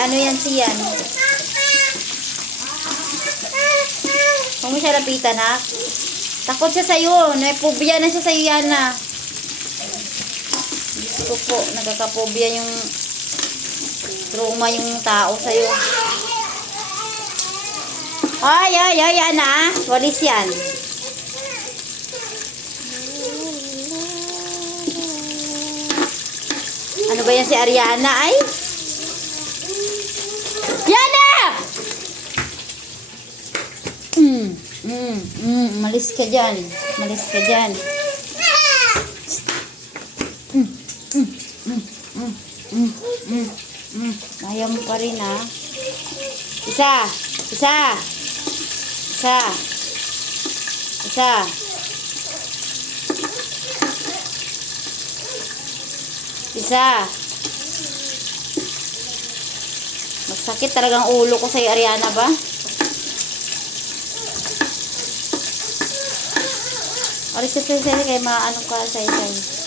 ano yan siyan. Huwag mo siya lapitan, ha? Takot siya sa'yo. Naipobia na siya sa'yo, Yana. Gusto po, nagkakapobia yung trauma yung tao sa'yo. Ay, Yana. Walis yan. Ano ba yan si Ariana, ay? Yana! Malis ka dyan. Malis ka dyan. Ayaw mo pa rin, ha? Isa. Isa. Isa. Isa. Isa. Magsakit talagang ulo ko sa'yo, Ariana, ba? Alis ka sa'yo, kaya maano ka sa'yo.